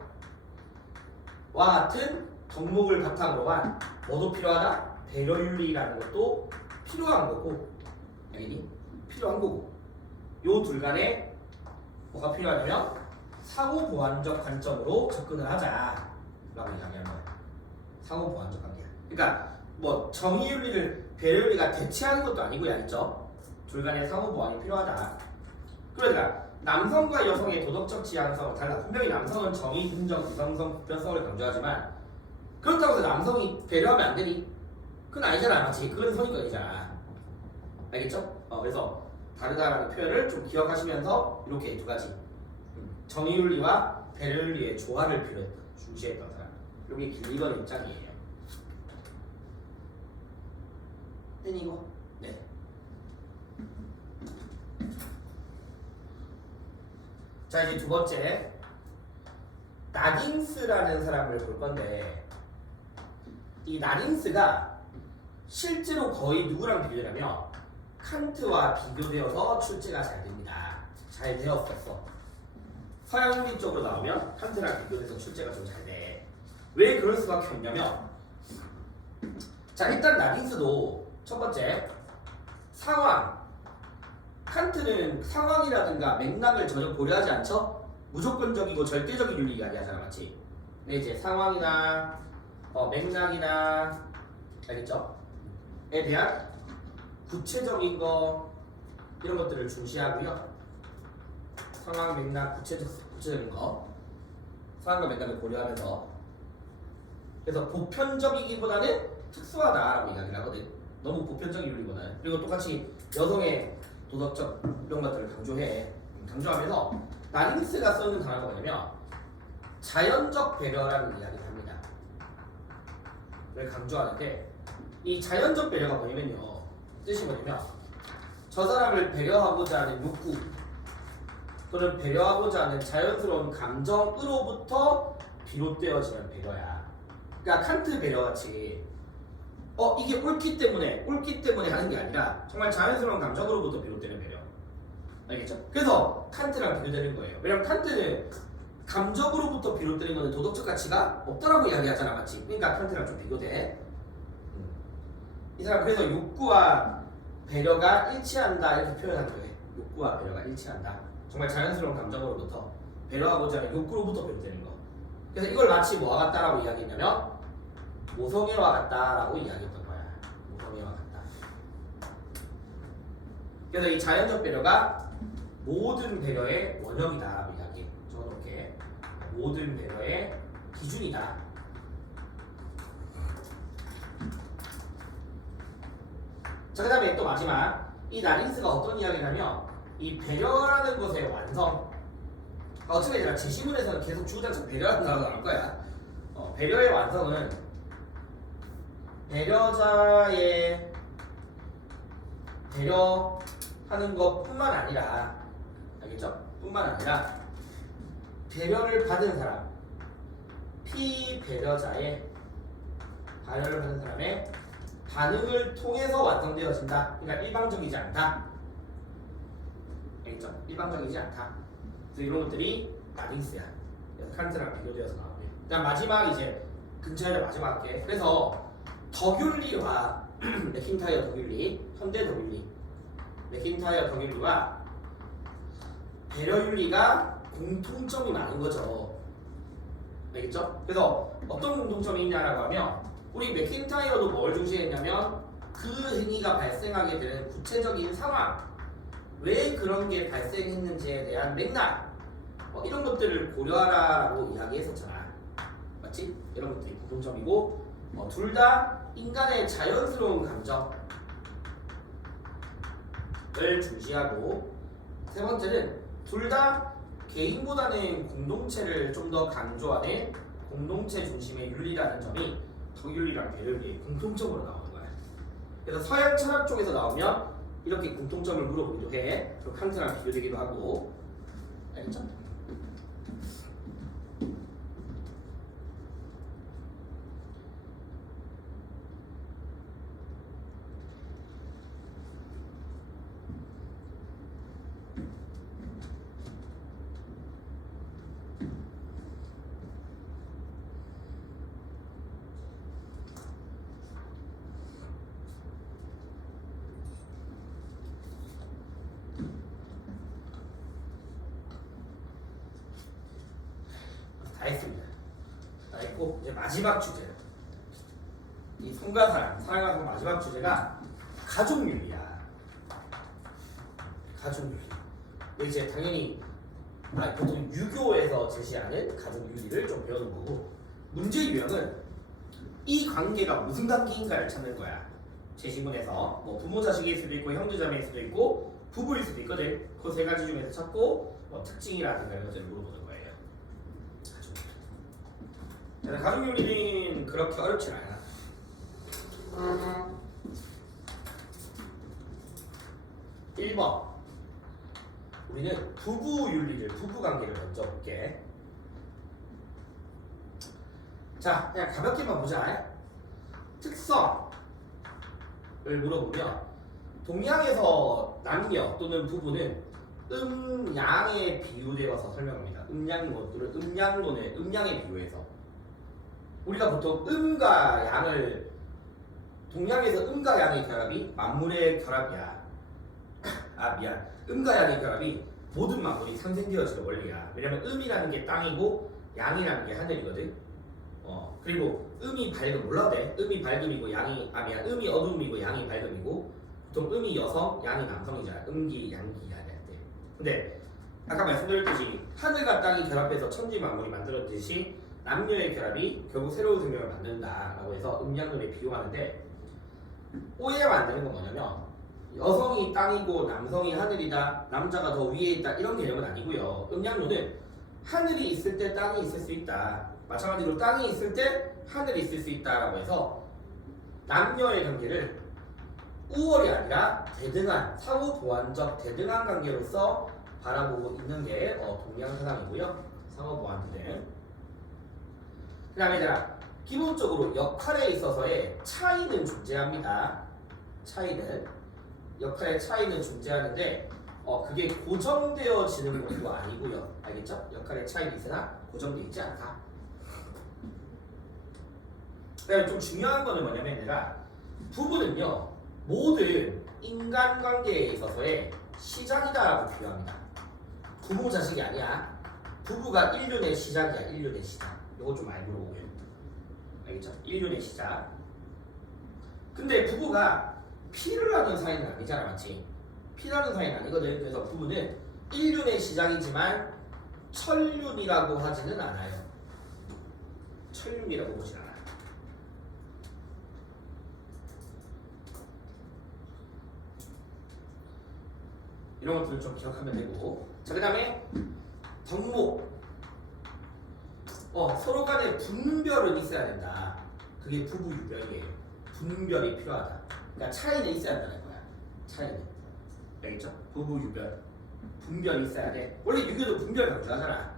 같은 덕목을 바탕으로 한 뭐도 필요하다? 배려윤리라는 것도 필요한 거고, 알겠니? 필요한 거고, 요 둘 간에 뭐가 필요하냐면 상호 보완적 관점으로 접근을 하자라고 이야기하는 거야. 상호 보완적 관계. 그러니까 정의윤리를 배려윤리가 대체하는 것도 아니고요, 알죠? 둘 간의 상호 보완이 필요하다. 그러니까 남성과 여성의 도덕적 지향성은 달라. 분명히 남성은 정의, 공정, 이성성, 보편성을 강조하지만 그렇다고 해서 남성이 배려하면 안 되니? 그건 아니잖아, 맞지? 그건 선입견이잖아. 알겠죠? 그래서 다르다라는 표현을 좀 기억하시면서 이렇게 두 가지 정의윤리와 배려윤리의 조화를 중시했던 사람. 이게 길리건 입장이에요. 됐니 이거? 네. 자, 이제 두 번째 나딘스라는 사람을 볼 건데, 이 나딘스가 실제로 거의 누구랑 비교하냐면 칸트와 비교되어서 출제가 잘 됩니다. 잘 되었었어. 서양윤리 쪽으로 나오면 칸트랑 비교돼서 출제가 좀 잘 돼. 왜 그럴 수밖에 없냐면, 자, 일단 나딘스도 첫 번째 상황, 칸트는 상황이라든가 맥락을 전혀 고려하지 않죠? 무조건적이고 절대적인 윤리 이야기하잖아, 맞지? 근데 이제 상황이나 맥락이나, 알겠죠? 에 대한 구체적인 거 이런 것들을 중시하고요. 상황, 맥락, 구체적인 거, 상황과 맥락을 고려하면서, 그래서 보편적이기보다는 특수하다라고 이야기를 하거든. 너무 보편적인 윤리보다는. 그리고 똑같이 여성의 도덕적 이런 것들을 강조하면서 나딘스가 써있는 단어가 뭐냐면 자연적 배려라는 이야기를 합니다. 를 강조하는데, 이 자연적 배려가 뭐냐면요, 뜻이 뭐냐면 저 사람을 배려하고자 하는 욕구 또는 배려하고자 하는 자연스러운 감정으로부터 비롯되어지는 배려야. 그러니까 칸트 배려같이 이게 옳기 때문에 하는 게 아니라 정말 자연스러운 감정으로부터 비롯되는 배려. 알겠죠? 그래서 칸트랑 비교되는 거예요. 왜냐면 칸트는 감정으로부터 비롯되는 것은 도덕적 가치가 없다라고 이야기하잖아, 맞지? 그러니까 칸트랑 좀 비교돼. 이 사람 그래서 욕구와 배려가 일치한다 이렇게 표현한 거예요. 욕구와 배려가 일치한다. 정말 자연스러운 감정으로부터 배려하고자 하는 욕구로부터 비롯되는 거. 그래서 이걸 마치 뭐와 같다라고 이야기했냐면 모성애와 같다라고 이야기했던 거야. 모성애와 같다. 그래서 이 자연적 배려가 모든 배려의 원형이다라고 이야기해. 적어놓을게. 모든 배려의 기준이다. 자, 그 다음에 또 마지막 이 나린스가 어떤 이야기냐면 이 배려라는 것의 완성. 어차피 내가 제시문에서는 계속 주구장창 배려라는 단어가 나올 거야. 배려의 완성은 배려자의 배려하는 것뿐만 아니라, 알겠죠? 뿐만 아니라 배려를 받은 사람, 피배려자의 배려를 받은 사람의 반응을 통해서 완성되어진다. 그러니까 일방적이지 않다. 알겠죠? 일방적이지 않다. 그래서 이런 것들이 나린스야. 그래서 칸트랑 비교되어서 나오고요. 그다음 마지막 이제 근처에다 마지막 할게. 그래서 더귤리와 맥킨타이어 더귤리, 현대 더귤리, 맥킨타이어 더귤리와 배려윤리가 공통점이 많은 거죠. 알겠죠? 그래서 어떤 공통점이 있냐라고 하면 우리 맥킨타이어도 뭘 중시했냐면 그 행위가 발생하게 되는 구체적인 상황, 왜 그런 게 발생했는지에 대한 맥락, 이런 것들을 고려하라라고 이야기했었잖아. 맞지? 이런 것들이 공통점이고, 둘 다 인간의 자연스러운 감정을 중시하고, 세 번째는 둘 다 개인보다는 공동체를 좀 더 강조하는 공동체 중심의 윤리라는 점이 더윤리랑 배려윤리의 공통점으로 나오는 거야. 그래서 서양 철학 쪽에서 나오면 이렇게 공통점을 물어보기도 해. 그럼 칸트랑 비교되기도 하고. 알겠죠? 다 했습니다. 다 했고 이제 마지막 주제, 이 성과 사랑, 사랑과 성 마지막 주제가 가족윤리야. 가족윤리. 이제 당연히 보통 유교에서 제시하는 가족윤리를 좀 배우는 거고, 문제 유형은 이 관계가 무슨 관계인가를 찾는 거야. 제시문에서 뭐 부모 자식일 수도 있고 형제 자매일 수도 있고 부부일 수도 있거든. 그 세 가지 중에서 찾고 특징이라든가 이런 것들을 물어보는 거예요. 가족윤리는 그렇게 어렵진 않아. 음. 1번, 우리는 부부윤리를, 부부관계를 먼저 볼게. 자, 그냥 가볍게만 보자. 특성을 물어보면 동양에서 남녀 또는 부부는 양에 비유되어서 설명합니다. 음양론의 음양에 비유해서 우리가 보통 음과 양을, 동양에서 음과 양의 결합이 만물의 결합이야. 음과 양의 결합이 모든 만물이 상생되어지는 원리야. 왜냐면 음이라는 게 땅이고 양이라는 게 하늘이거든. 그리고 음이 밝음, 몰라도 돼. 음이 밝음이고 음이 어두움이고 양이 밝음이고, 보통 음이 여성, 양이 남성이잖아. 음기, 양기 할 때. 근데 아까 말씀드렸듯이 하늘과 땅이 결합해서 천지 만물이 만들어지듯이 남녀의 결합이 결국 새로운 생명을 만든다라고 해서 음양론에 비유하는데, 오해 만드는 건 뭐냐면 여성이 땅이고 남성이 하늘이다, 남자가 더 위에 있다, 이런 개념은 아니고요. 음양론은 하늘이 있을 때 땅이 있을 수 있다, 마찬가지로 땅이 있을 때 하늘이 있을 수 있다라고 해서 남녀의 관계를 우월이 아니라 대등한, 상호 보완적 대등한 관계로서 바라보고 있는 게 동양사상이고요. 상호 보완들. 그 다음에 얘들아, 기본적으로 역할에 있어서의 차이는 존재합니다. 역할의 차이는 존재하는데 그게 고정되어지는 것도 아니고요. 알겠죠? 역할의 차이는 있으나 고정되어 있지 않다. 그다음에 좀 중요한 거는 뭐냐면 얘들아, 부부는요 모든 인간관계에 있어서의 시작이다라고 비유합니다. 부모 자식이 아니야. 부부가 인륜의 시작이야. 인륜의 시작. 이거 좀 알고 오고요. 알겠죠? 인륜의 시작. 근데 부부가 피를 나는 사이는 아니잖아, 맞지? 피라는 사이는 아니거든. 그래서 부부는 인륜의 시작이지만 천륜이라고 하지는 않아요. 천륜이라고 보진 않아. 이런 것들을 좀 기억하면 되고. 자, 그 다음에 덕목. 서로 간에 분별은 있어야 된다. 그게 부부 유별이에요. 분별이 필요하다. 그러니까 차이는 있어야 한다는 거야. 차이는. 알겠죠? 부부 유별. 분별이 있어야 돼. 원래 유교도 분별 강조하잖아.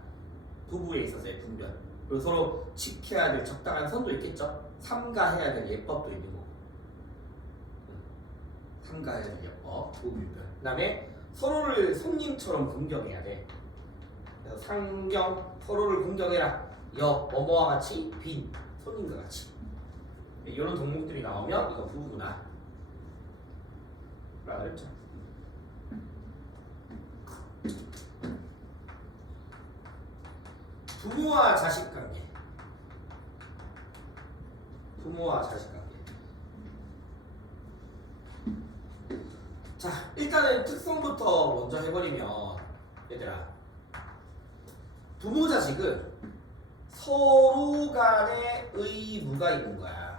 부부에 있어서의 분별. 그리고 서로 지켜야 될 적당한 선도 있겠죠? 삼가해야 될 예법도 있는 거고. 삼가해야 될 예법, 부부 유별. 그 다음에 서로를 손님처럼 공경해야 돼. 그래서 상경, 서로를 공경해라. 여, 뭐뭐와 같이, 빈, 손님과 같이. 이런 덕목들이 나오면 이거 부부구나 라고 했죠. 부모와 자식 관계. 부모와 자식 관계. 자, 일단은 특성부터 먼저 해버리면, 얘들아, 부모 자식은 서로 간의 의무가 있는 거야.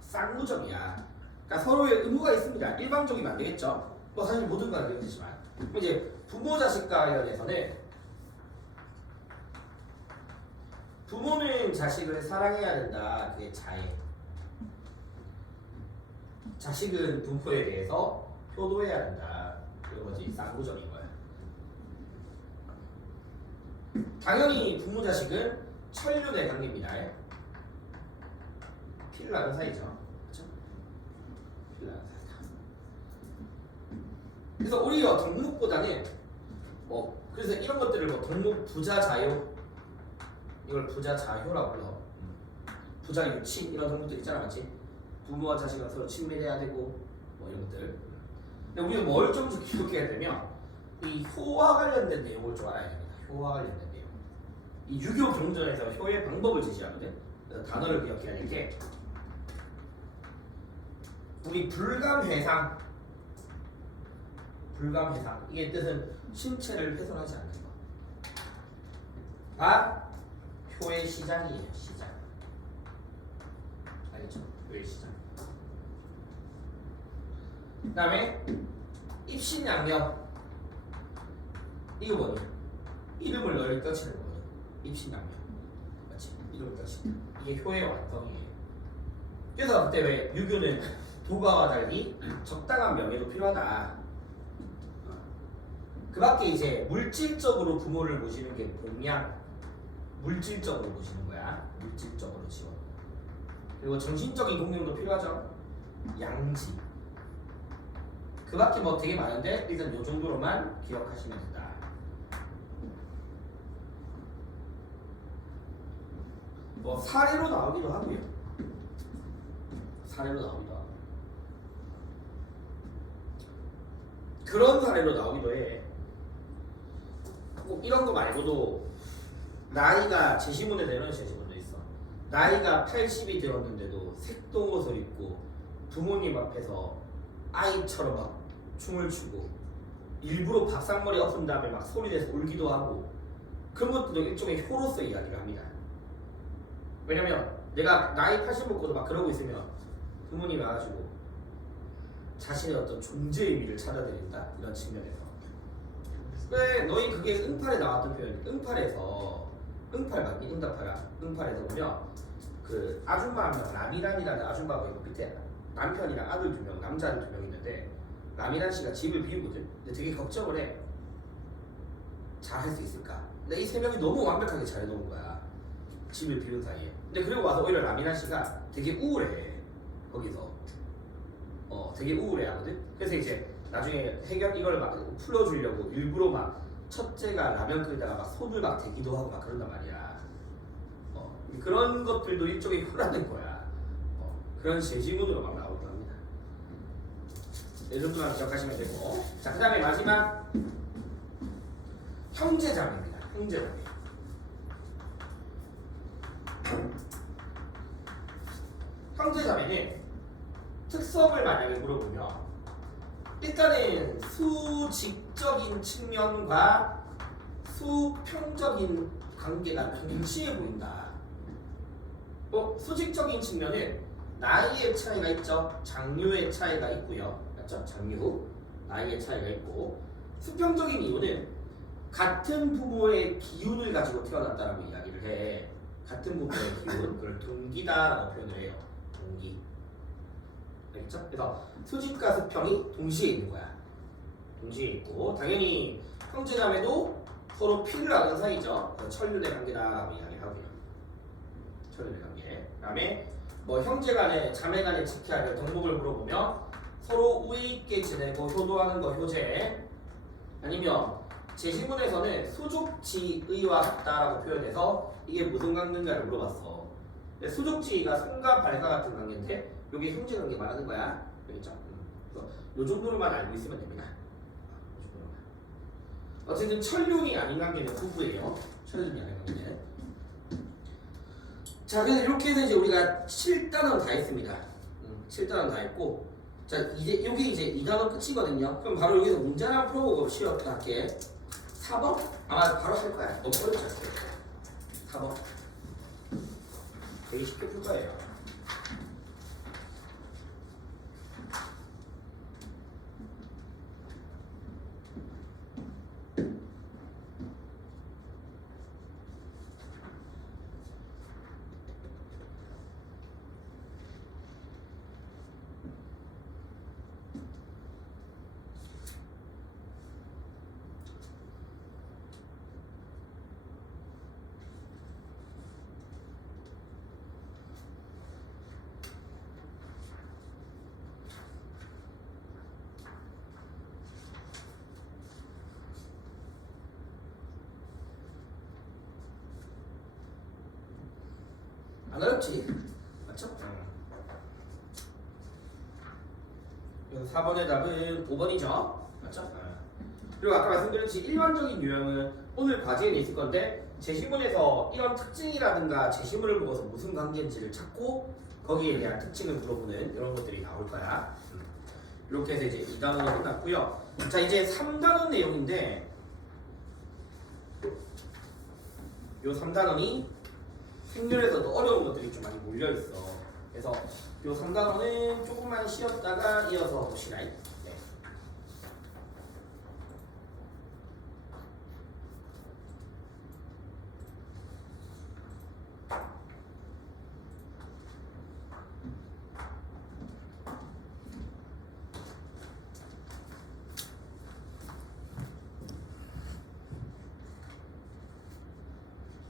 쌍무적이야. 그러니까 서로의 의무가 있습니다. 일방적이면 안 되겠죠. 뭐 사실 모든 건 그렇지만, 이제 부모 자식 관련해서는 부모는 자식을 사랑해야 된다. 그게 자애. 자식은 부모에 대해서 효도해야 된다. 이런 거지. 쌍무적인 거야. 당연히 부모 자식은 천륜의 관계입니다. 피를 나는 사이죠. 그렇죠? 피를 나는 사이다. 그래서 오히려 덕목보다는 그래서 이런 것들을 덕목 부자자효, 이걸 부자자효라고 불러. 부자 유친 이런 덕목들 있잖아, 맞지? 부모와 자식은 서로 친밀해야 되고 이런 것들. 근데 우리가 뭘 좀 기억해야 되면 이 효와 관련된 내용을 좀 알아야 됩니다. 효와 관련된 내용. 이 유교 경전에서 효의 방법을 제시하거든. 그래서 단어를 기억해야 될 게 우리 불감회상. 불감회상. 이게 뜻은 신체를 훼손하지 않는 거. 아, 효의 시작이에요. 시작. 알겠죠? 효의 시작. 그 다음에 입신양명. 이거 뭐니? 이름을 널리 떠치는 거거든. 입신양명. 맞지? 이름을 떠치는. 이게 효의 완성이에요. 그래서 그때 왜 유교는 도가와 달리 적당한 명예도 필요하다. 그 밖에 이제 물질적으로 부모를 모시는 게 봉양. 물질적으로 모시는 거야. 물질적으로 지원. 그리고 정신적인 공경도 필요하죠. 양지. 그 밖에 뭐 되게 많은데 일단 요 정도로만 기억하시면 된다. 뭐 사례로 나오기도 하고요. 사례로 나오기도 하고. 그런 사례로 나오기도 해. 꼭 이런 거 말고도 나이가 제시문에 이런 제시문도 있어. 나이가 80이 되었는데도 색동옷을 입고 부모님 앞에서 아이처럼 막 춤을 추고 일부러 밥상머리 엎은 다음에 막 소리내서 울기도 하고 그런 것도 일종의 효로서 이야기를 합니다. 왜냐면 내가 나이 80 먹고도 막 그러고 있으면 부모님이 와가지고 자신의 어떤 존재 의미를 찾아드린다. 이런 측면에서. 왜 너희 그게 응팔에 나왔던 표현이 응팔에서 응팔 맞니? 응답하라. 응팔에서 보면 그 아줌마 한 명, 라미란이라는 아줌마가 있고 밑에 남편이랑 아들 2명, 남자들 2명 있는데 라미란 씨가 집을 비우거든. 근데 되게 걱정을 해. 잘할 수 있을까? 근데 이 3명이 너무 완벽하게 잘해놓은 거야. 집을 비운 사이에. 근데 그리고 와서 오히려 라미란 씨가 되게 우울해. 거기서. 되게 우울해하거든. 그래서 이제 나중에 해결 이걸 막 풀어주려고 일부러 막 첫째가 라면 끓이다가 막 손을 막 대기도 하고 막 그런단 말이야. 그런 것들도 일종의 효라는 거야. 그런 제지문으로 막 나오기도 합니다. 이 정도만 기억하시면 되고. 자, 그 다음에 마지막 형제자매입니다. 형제자매. 형제자매는 특성을 만약에 물어보면 일단은 수직적인 측면과 수평적인 관계가 동시에 보인다. 또 수직적인 측면은 나이의 차이가 있죠. 장류의 차이가 있고요. 맞죠? 장류, 나이의 차이가 있고 수평적인 이유는 같은 부모의 기운을 가지고 태어났다라고 이야기를 해. 같은 부모의 기운, 그걸 동기다라고 표현을 해요. 동기. 알겠죠? 그래서 수직과 수평이 동시에 있는 거야. 동시에 있고 당연히 형제자매도 서로 피를 나눈 사이죠. 천륜의 관계다라고 이야기를 하고요. 천륜의 관계. 그다음에 뭐 형제간에 자매간에 지켜야 될 덕목을 물어보면 서로 우애 있게 지내고 효도하는 거 효제. 아니면 제시문에서는 수족지의와 같다라고 표현해서 이게 무슨 관계인가를 물어봤어. 근데 수족지의가 손과 발과 같은 관계인데 여기 형제 관계 말하는 거야. 알겠죠? 그래서 요 정도로만 알고 있으면 됩니다. 어쨌든 천륜이 아닌 관계는 부부예요. 천륜이 아닌 관계. 자, 그래서 이렇게 해서 이제 우리가 7단원 다 했습니다. 7단원 다 했고, 자 이제 이게 이제 2단원 끝이거든요. 그럼 바로 여기서 문제 하나 풀어보고 쉬었다 할게. 4번? 아마 바로 할 거야. 너무 어렵지 않습니다. 4번. 되게 쉽게 풀 거예요. 안 어렵지? 맞죠? 그래서 4번의 답은 5번이죠? 맞죠? 그리고 아까 말씀드렸듯이 일반적인 유형은 오늘 과제에 있을 건데 제시문에서 이런 특징이라든가 제시문을 보고서 무슨 관계인지를 찾고 거기에 대한 특징을 물어보는 이런 것들이 나올 거야. 이렇게 해서 이제 2단원이 끝났고요. 자, 이제 3단원 내용인데 요 3단원이 생률에서도 어려운 것들이 좀 많이 몰려있어. 그래서 요 3단원은 조금만 쉬었다가 이어서 봅시다.